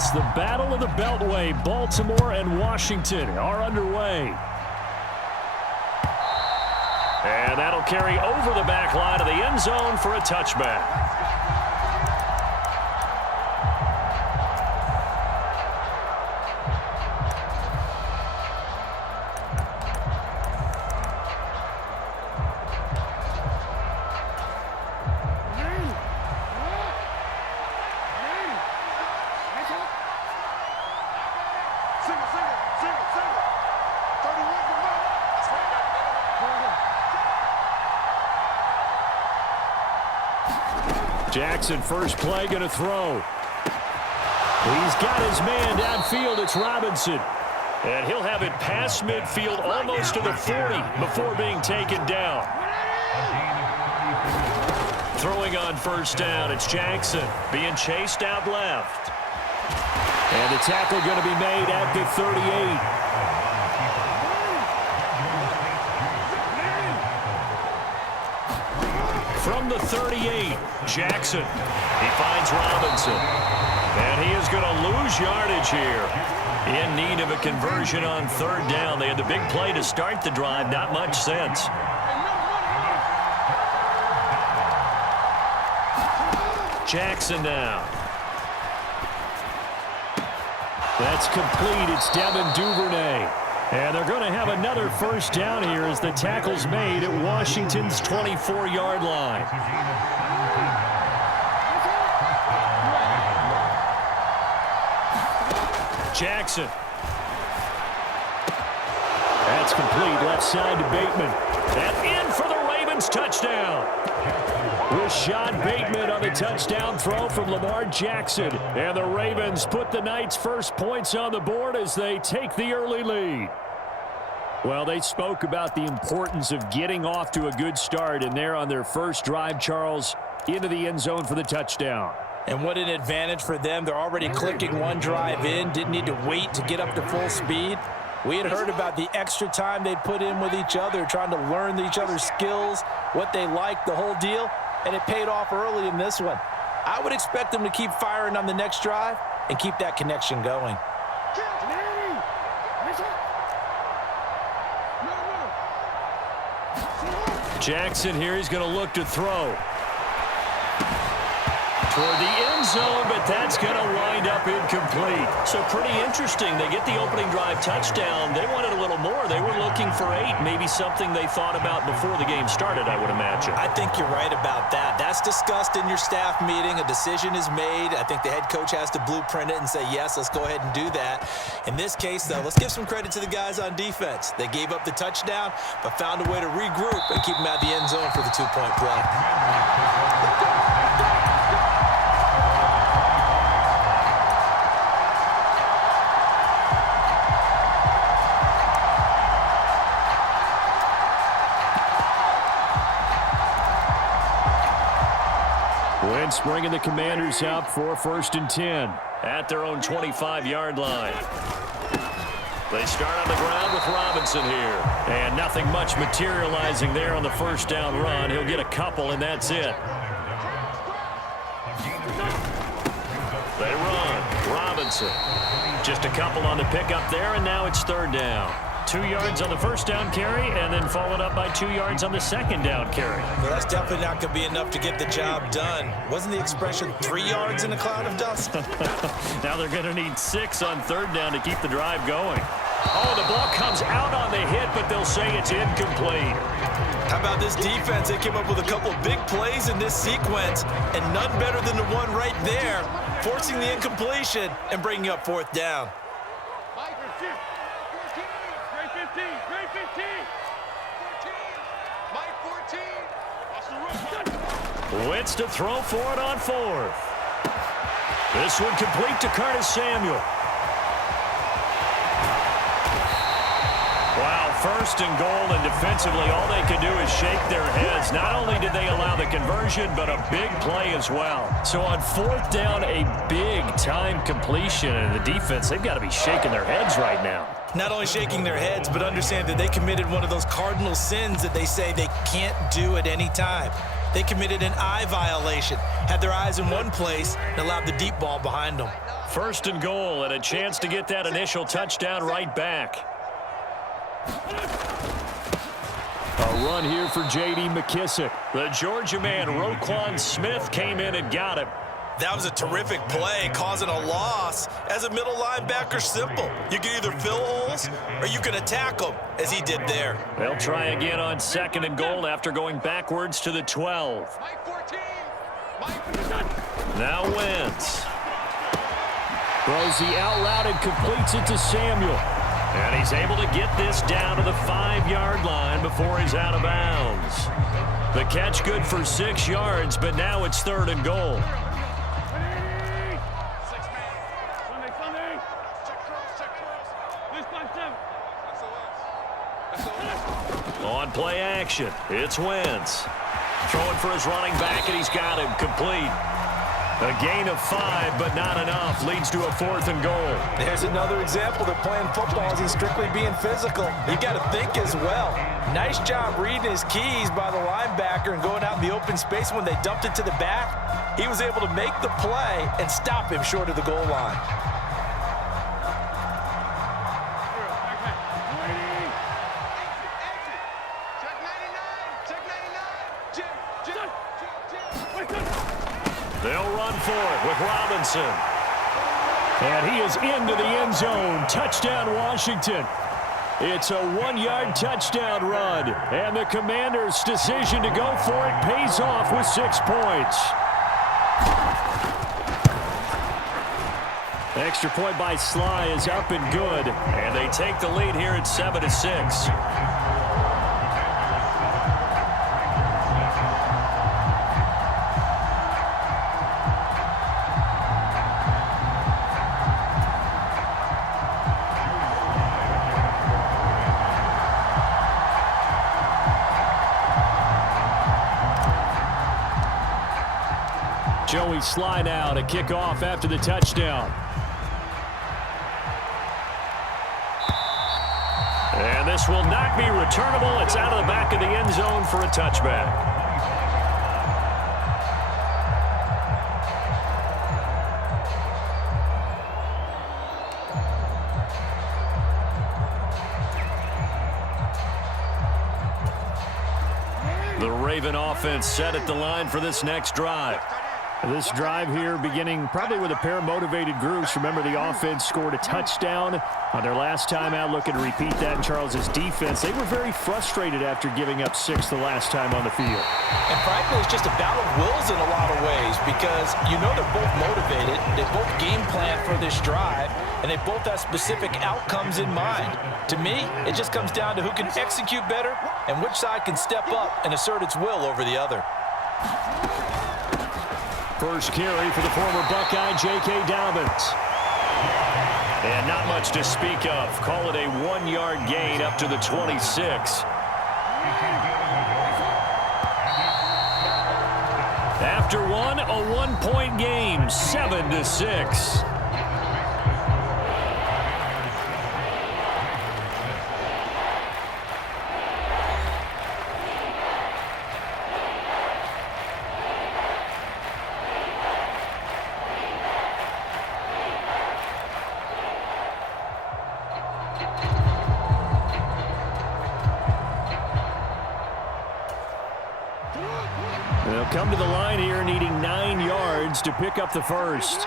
As the Battle of the Beltway, Baltimore and Washington are underway. And that'll carry over the back line of the end zone for a touchback. Jackson, first play, going to throw. He's got his man downfield. It's Robinson. And he'll have it past midfield almost to the 40 before being taken down. Throwing on first down, it's Jackson being chased out left. And the tackle going to be made at the 38. From the 38, Jackson. He finds Robinson. And he is going to lose yardage here. In need of a conversion on third down. They had the big play to start the drive. Not much sense. Jackson now. That's complete. It's Devin Duvernay. And they're going to have another first down here as the tackle's made at Washington's 24-yard line. Jackson. That's complete. Left side to Bateman. And in for the Ravens touchdown. Rashad Bateman on the touchdown throw from Lamar Jackson. And the Ravens put the Knights' first points on the board as they take the early lead. Well, they spoke about the importance of getting off to a good start, and they're on their first drive, Charles, into the end zone for the touchdown. And what an advantage for them. They're already clicking one drive in, didn't need to wait to get up to full speed. We had heard about the extra time they'd put in with each other, trying to learn each other's skills, what they liked, the whole deal, and it paid off early in this one. I would expect them to keep firing on the next drive and keep that connection going. Jackson here, he's going to look to throw. Toward the end zone, but that's going to wind up incomplete. So pretty interesting. They get the opening drive touchdown. They wanted a little more. They were looking for 8, maybe something they thought about before the game started, I would imagine. I think you're right about that. That's discussed in your staff meeting. A decision is made. I think the head coach has to blueprint it and say, yes, let's go ahead and do that. In this case, though, let's give some credit to the guys on defense. They gave up the touchdown, but found a way to regroup and keep them at the end zone for the 2-point play. Wentz bringing the Commanders out for 1st and 10 at their own 25-yard line. They start on the ground with Robinson here. And nothing much materializing there on the first down run. He'll get a couple, and that's it. They run. Robinson. Just a couple on the pickup there, and now it's 3rd down. 2 yards on the first down carry, and then followed up by 2 yards on the second down carry. Well, that's definitely not going to be enough to get the job done. Wasn't the expression 3 yards in a cloud of dust? Now they're going to need 6 on 3rd down to keep the drive going. Oh, the ball comes out on the hit, but they'll say it's incomplete. How about this defense? They came up with a couple big plays in this sequence, and none better than the one right there, forcing the incompletion and bringing up 4th down. Wentz to throw for it on 4th. This one complete to Curtis Samuel. Wow, 1st and goal, and defensively all they can do is shake their heads. Not only did they allow the conversion, but a big play as well. So on 4th down, a big-time completion, and the defense, they've got to be shaking their heads right now. Not only shaking their heads, but understand that they committed one of those cardinal sins that they say they can't do at any time. They committed an eye violation, had their eyes in one place, and allowed the deep ball behind them. 1st and goal, and a chance to get that initial touchdown right back. A run here for J.D. McKissick. The Georgia man, Roquan Smith, came in and got him. That was a terrific play, causing a loss. As a middle linebacker, simple. You can either fill holes or you can attack them, as he did there. They'll try again on 2nd and goal after going backwards to the 12. Now Wentz. Throws the out route and completes it to Samuel. And he's able to get this down to the 5-yard line before he's out of bounds. The catch good for 6 yards, but now it's 3rd and goal. On play action, it's Wentz. Throwing for his running back, and he's got him complete. A gain of 5, but not enough. Leads to a 4th and goal. There's another example that playing football isn't strictly being physical. You got to think as well. Nice job reading his keys by the linebacker and going out in the open space. When they dumped it to the back, he was able to make the play and stop him short of the goal line. They'll run for it with Robinson. And he is into the end zone. Touchdown, Washington. It's a 1-yard touchdown run. And the Commanders' decision to go for it pays off with 6 points. Extra point by Sly is up and good. And they take the lead here at 7-6. Joey Sly now to kick off after the touchdown. And this will not be returnable. It's out of the back of the end zone for a touchback. The Raven offense set at the line for this next drive. This drive here beginning probably with a pair of motivated groups. Remember, the offense scored a touchdown on their last time out. Looking to repeat that in Charles's defense. They were very frustrated after giving up 6 the last time on the field. And frankly, it's just a battle of wills in a lot of ways because you know they're both motivated. They both game plan for this drive, and they both have specific outcomes in mind. To me, it just comes down to who can execute better and which side can step up and assert its will over the other. First carry for the former Buckeye, J.K. Dobbins. And not much to speak of. Call it a 1-yard gain up to the 26. After one, a 1-point game, 7-6. They'll come to the line here needing 9 yards to pick up the first.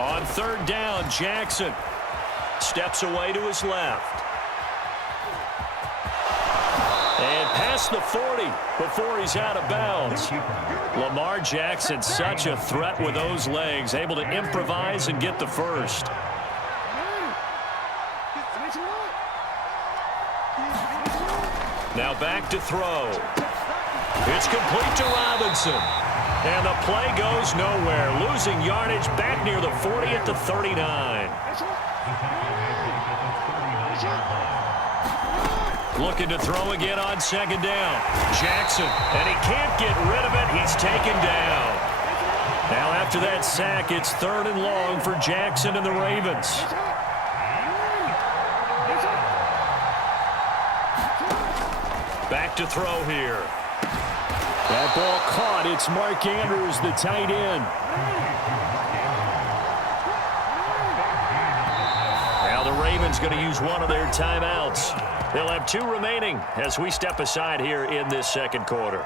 On 3rd down, Jackson steps away to his left. And past the 40 before he's out of bounds. Lamar Jackson, such a threat with those legs, able to improvise and get the first. Now back to throw. It's complete to Robinson. And the play goes nowhere. Losing yardage back near the 40 at the 39. Looking to throw again on 2nd down. Jackson, and he can't get rid of it. He's taken down. Now after that sack, it's 3rd and long for Jackson and the Ravens. Back to throw here. That ball caught. It's Mark Andrews, the tight end. Now the Ravens going to use one of their timeouts. They'll have 2 remaining as we step aside here in this second quarter.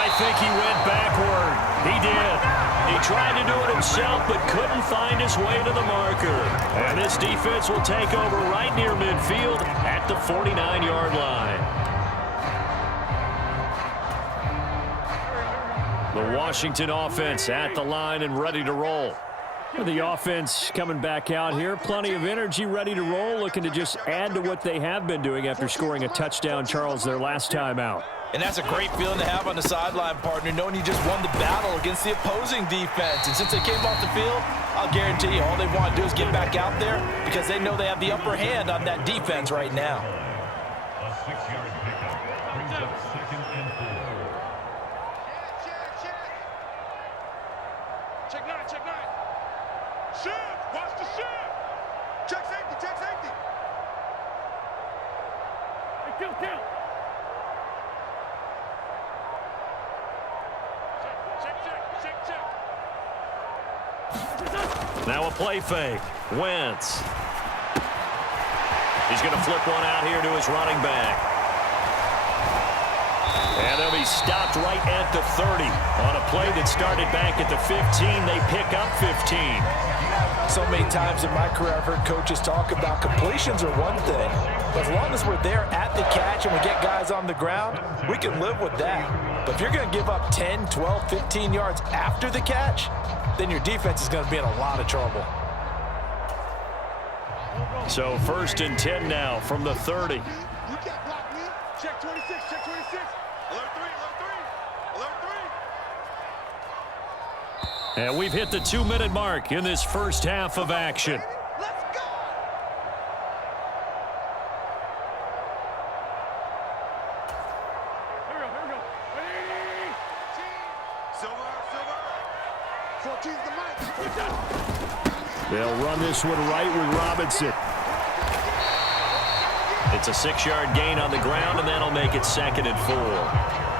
I think he went backward. He did. He tried to do it himself, but couldn't find his way to the marker. And this defense will take over right near midfield at the 49-yard line. The Washington offense at the line and ready to roll. The offense coming back out here. Plenty of energy, ready to roll, looking to just add to what they have been doing after scoring a touchdown, Charles, their last time out. And that's a great feeling to have on the sideline, partner, knowing you just won the battle against the opposing defense. And since they came off the field, I'll guarantee you all they want to do is get back out there because they know they have the upper hand on that defense right now. A 6-yard pickup brings up 2nd and 4. Check 9, check 9. Shift, watch the shift. Check safety, check safety. Hey, kill. Check. Now a play fake. Wentz. He's going to flip one out here to his running back. And they'll be stopped right at the 30. On a play that started back at the 15, they pick up 15. So many times in my career, I've heard coaches talk about completions are one thing. But as long as we're there at the catch and we get guys on the ground, we can live with that. But if you're going to give up 10, 12, 15 yards after the catch, then your defense is going to be in a lot of trouble. So 1st and 10 now from the 30. You can't block me. Check 26, check 26. Alert 3. And we've hit the 2-minute mark in this first half of action. Let's go. Here we go. Hey. Silver. 14's the mic. They'll run this one right with Robinson. It's a 6-yard gain on the ground, and that'll make it 2nd and 4.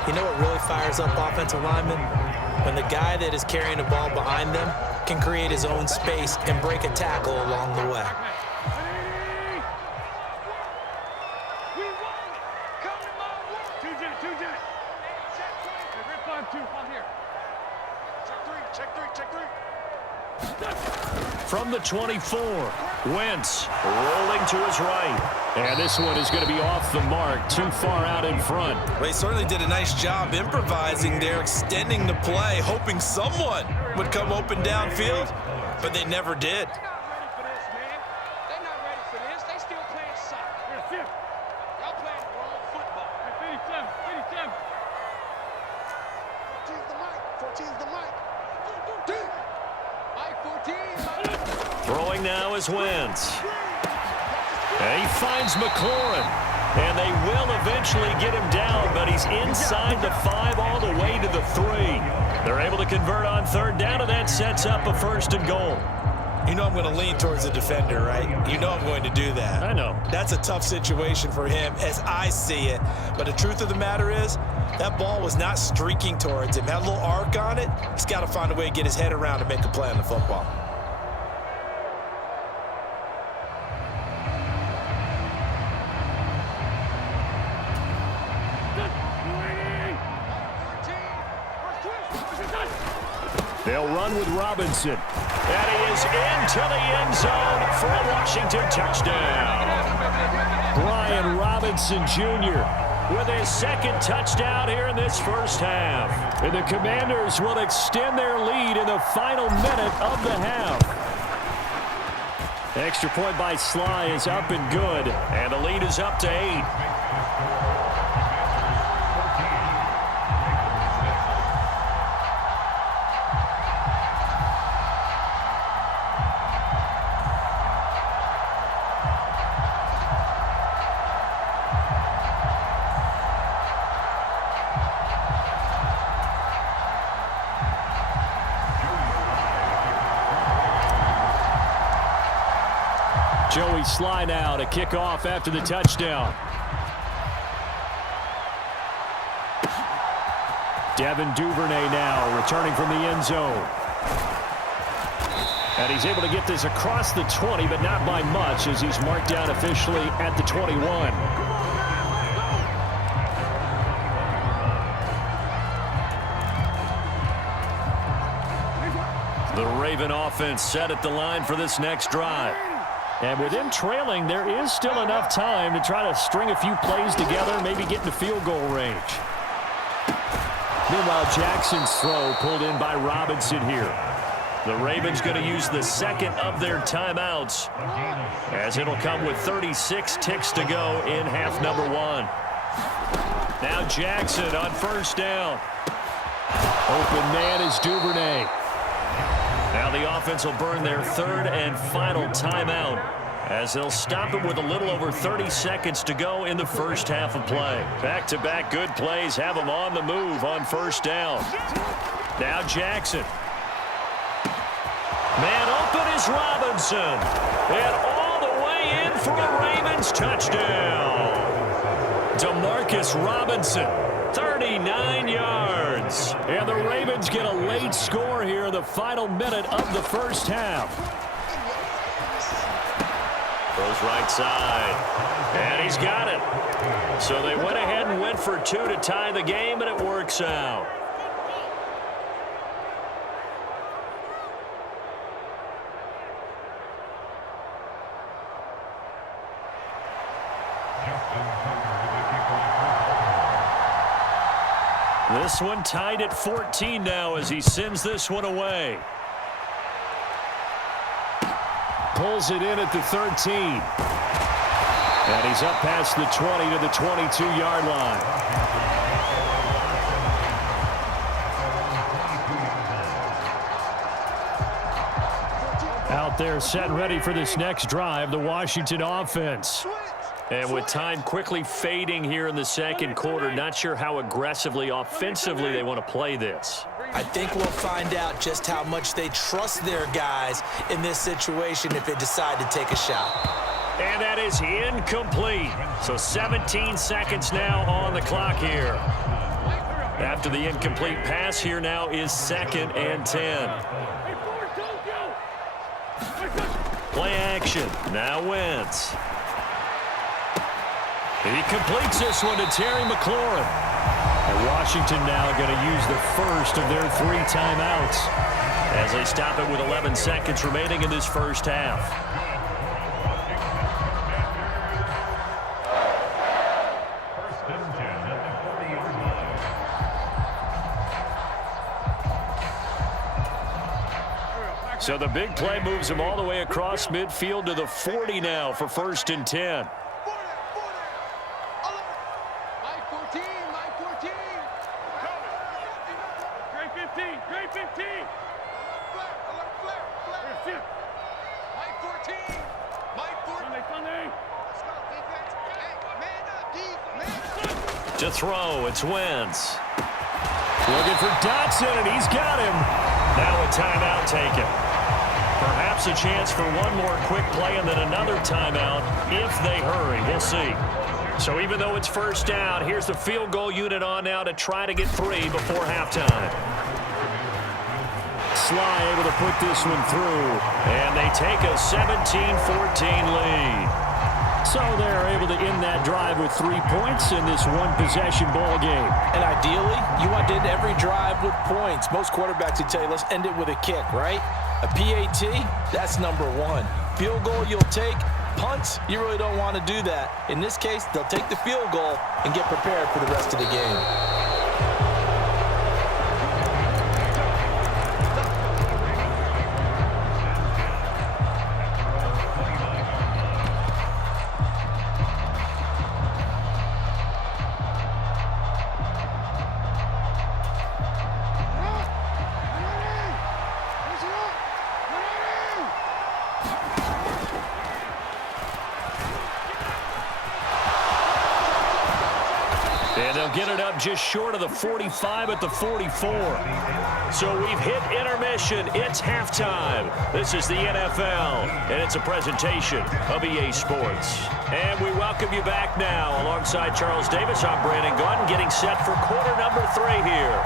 You know what really fires up offensive linemen? When the guy that is carrying the ball behind them can create his own space and break a tackle along the way. We won. Come to my work. 2-J. Check 3. Rip 5-2. On here. Check 3. From the 24, Wentz rolling to his right. And this one is going to be off the mark, too far out in front. They certainly did a nice job improvising there, extending the play, hoping someone would come open downfield, but they never did. They're not ready for this, man. They're not ready for this. They still playing soccer. Y'all playing the wrong football. 87. 14's the mic. Mike 14. Throwing now is Wentz. And he finds McLaurin. And they will eventually get him down, but he's inside the 5 all the way to the 3. They're able to convert on 3rd down, and that sets up a 1st and goal. You know I'm going to lean towards the defender, right? You know I'm going to do that. I know. That's a tough situation for him as I see it. But the truth of the matter is, that ball was not streaking towards him. That little arc on it, he's got to find a way to get his head around and make a play on the football. They'll run with Robinson. And he is into the end zone for a Washington touchdown. Brian Robinson Jr. with his second touchdown here in this first half. And the Commanders will extend their lead in the final minute of the half. Extra point by Sly is up and good, and the lead is up to 8. Joey Sly now to kick off after the touchdown. Devin Duvernay now returning from the end zone. And he's able to get this across the 20, but not by much as he's marked down officially at the 21. The Raven offense set at the line for this next drive. And with them trailing, there is still enough time to try to string a few plays together, maybe get into field goal range. Meanwhile, Jackson's throw pulled in by Robinson here. The Ravens going to use the second of their timeouts, as it'll come with 36 ticks to go in half number 1. Now Jackson on first down. Open man is Duvernay. Now the offense will burn their third and final timeout as they'll stop it with a little over 30 seconds to go in the first half of play. Back-to-back good plays have them on the move on first down. Now Jackson. Man open is Robinson. And all the way in for a Ravens touchdown. Demarcus Robinson, 39 yards. And the Ravens get a late score here in the final minute of the first half. Throws right side. And he's got it. So they went ahead and went for 2 to tie the game, and it works out. This one tied at 14 now as he sends this one away. Pulls it in at the 13. And he's up past the 20 to the 22-yard line. Out there set and ready for this next drive, the Washington offense. And with time quickly fading here in the second quarter, not sure how aggressively, offensively they want to play this. I think we'll find out just how much they trust their guys in this situation if they decide to take a shot. And that is incomplete. So 17 seconds now on the clock here. After the incomplete pass, here now is 2nd and 10. Play action. Now Wentz. He completes this one to Terry McLaurin. And Washington now going to use the first of their 3 timeouts as they stop it with 11 seconds remaining in this first half. First and 10 at the 40-yard line. So the big play moves him all the way across midfield to the 40 now for 1st and 10. To throw, it's Wentz. Looking for Dotson, and he's got him. Now a timeout taken. Perhaps a chance for one more quick play and then another timeout if they hurry. We'll see. So even though it's first down, here's the field goal unit on now to try to get 3 before halftime. Sly able to put this one through, and they take a 17-14 lead. So they're able to end that drive with 3 points in this one-possession ball game. And ideally, you want to end every drive with points. Most quarterbacks would tell you, let's end it with a kick, right? A PAT, that's number 1. Field goal you'll take, punts, you really don't want to do that. In this case, they'll take the field goal and get prepared for the rest of the game. And they'll get it up just short of the 45 at the 44. So we've hit intermission. It's halftime. This is the NFL, and it's a presentation of EA Sports. And we welcome you back now. Alongside Charles Davis, I'm Brandon Gunn, getting set for quarter number 3 here.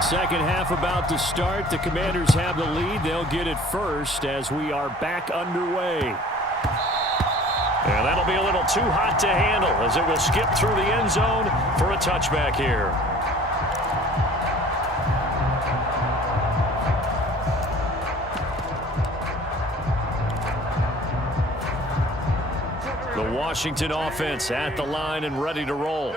Second half about to start. The Commanders have the lead. They'll get it first as we are back underway. And that'll be a little too hot to handle as it will skip through the end zone for a touchback here. The Washington offense at the line and ready to roll.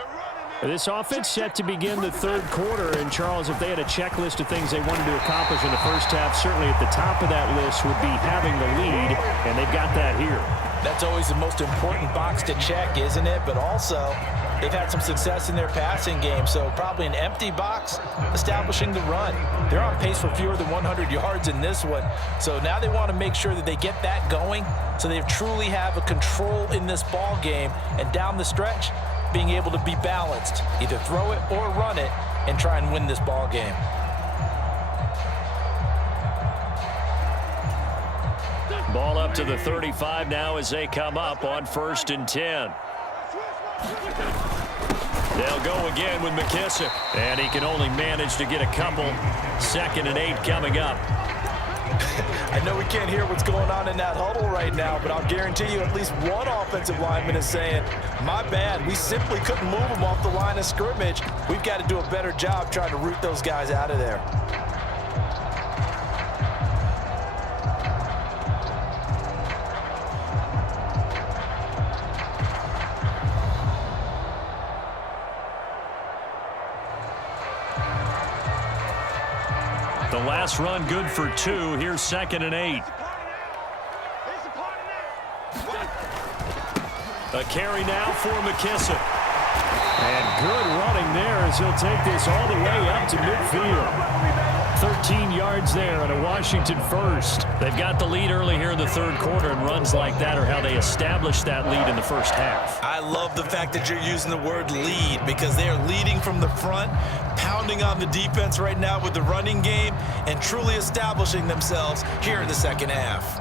This offense set to begin the third quarter. And, Charles, if they had a checklist of things they wanted to accomplish in the first half, certainly at the top of that list would be having the lead, and they've got that here. That's always the most important box to check, isn't it? But also, they've had some success in their passing game, so probably an empty box establishing the run. They're on pace for fewer than 100 yards in this one, so now they want to make sure that they get that going so they truly have a control in this ball game, and down the stretch, being able to be balanced, either throw it or run it, and try and win this ball game. Ball up to the 35 now as they come up on 1st and 10. They'll go again with McKissick, and he can only manage to get a couple. 2nd and 8 coming up. I know we can't hear what's going on in that huddle right now, but I'll guarantee you at least one offensive lineman is saying, my bad, we simply couldn't move them off the line of scrimmage. We've got to do a better job trying to root those guys out of there. The last run good for 2. Here's 2nd and 8. A carry now for McKissick. And good running there as he'll take this all the way up to midfield. 13 yards there and a Washington first. They've got the lead early here in the third quarter, and runs like that are how they established that lead in the first half. I love the fact that you're using the word lead because they are leading from the front, pounding on the defense right now with the running game, and truly establishing themselves here in the second half.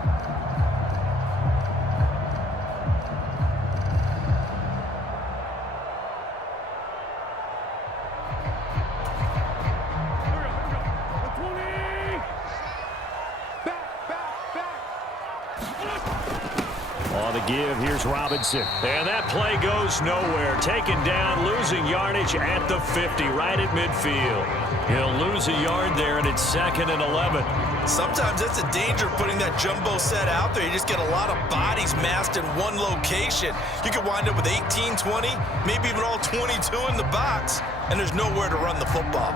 On the give, here's Robinson. And that play goes nowhere. Taken down, losing yardage at the 50, right at midfield. He'll lose a yard there, and it's 2nd and 11. Sometimes that's the danger of putting that jumbo set out there. You just get a lot of bodies massed in one location. You could wind up with 18, 20, maybe even all 22 in the box, and there's nowhere to run the football.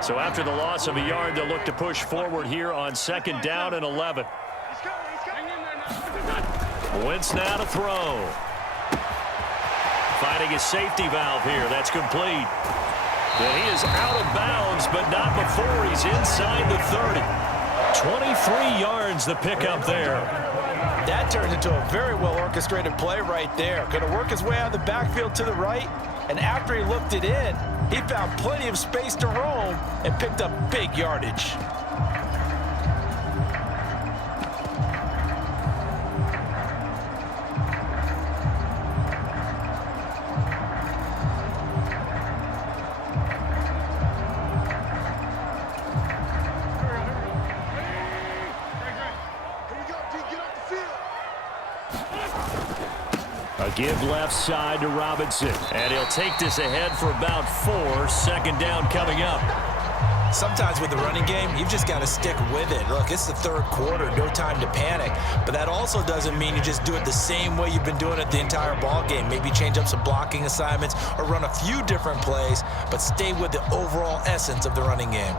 So after the loss of a yard, they'll look to push forward here on 2nd down and 11. Wentz now to throw. Finding his safety valve here. That's complete. And he is out of bounds, but not before he's inside the 30. 23 yards the pickup there. That turns into a very well-orchestrated play right there. Going to work his way out of the backfield to the right, and after he looked it in, he found plenty of space to roam and picked up big yardage. A give left side to Robinson. And he'll take this ahead for about 4. 2nd down coming up. Sometimes with the running game, you've just got to stick with it. Look, it's the third quarter, no time to panic. But that also doesn't mean you just do it the same way you've been doing it the entire ball game. Maybe change up some blocking assignments or run a few different plays, but stay with the overall essence of the running game.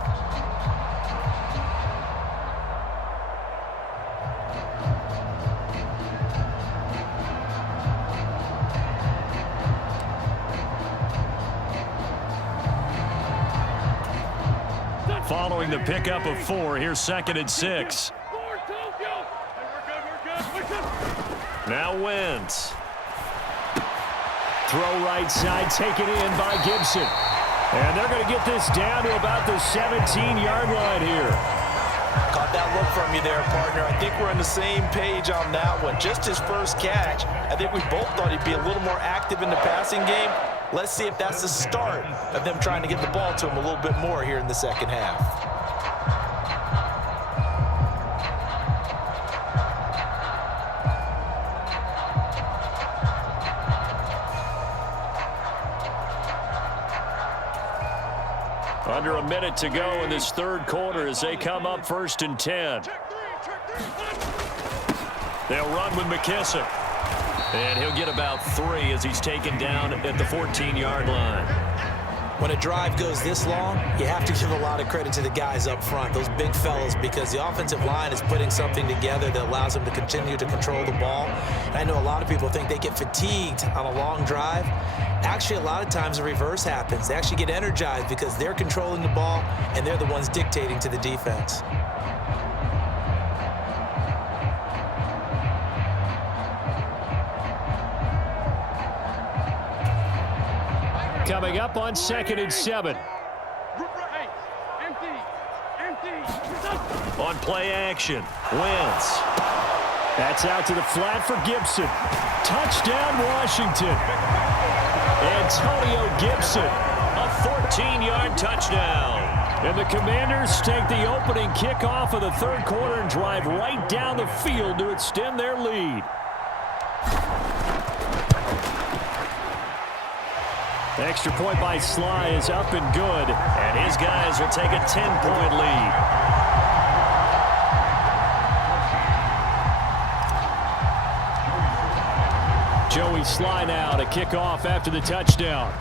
Following the pickup of 4, here's 2nd and 6. Now Wentz. Throw right side, taken in by Gibson. And they're going to get this down to about the 17-yard line here. Caught that look from you there, partner. I think we're on the same page on that one. Just his first catch. I think we both thought he'd be a little more active in the passing game. Let's see if that's the start of them trying to get the ball to him a little bit more here in the second half. Under a minute to go in this third quarter as they come up 1st and 10. They'll run with McKissick. And he'll get about 3 as he's taken down at the 14-yard line. When a drive goes this long, you have to give a lot of credit to the guys up front, those big fellas, because the offensive line is putting something together that allows them to continue to control the ball. And I know a lot of people think they get fatigued on a long drive. Actually, a lot of times the reverse happens. They actually get energized because they're controlling the ball and they're the ones dictating to the defense. Coming up on 2nd and 7. On play action, Wentz. That's out to the flat for Gibson. Touchdown, Washington. Antonio Gibson, a 14-yard touchdown. And the Commanders take the opening kickoff of the third quarter and drive right down the field to extend their lead. The extra point by Sly is up and good, and his guys will take a 10-point lead. Joey Sly now to kick off after the touchdown.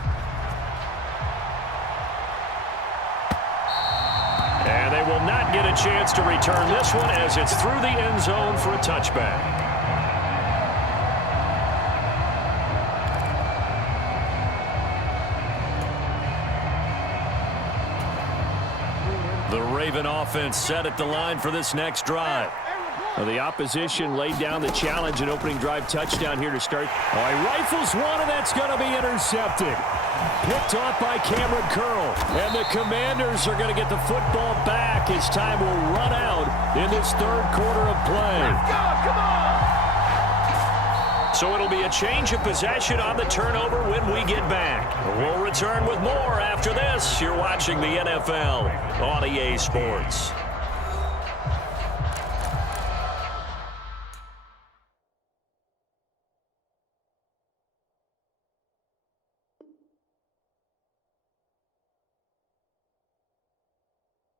And they will not get a chance to return this one as it's through the end zone for a touchback. The Raven offense set at the line for this next drive. Well, the opposition laid down the challenge and opening drive touchdown here to start. Oh, he rifles one, and that's going to be intercepted. Picked off by Cameron Curl. And the Commanders are going to get the football back as time will run out in this third quarter of play. Let's go, come on! So it'll be a change of possession on the turnover when we get back. We'll return with more after this. You're watching the NFL on EA Sports.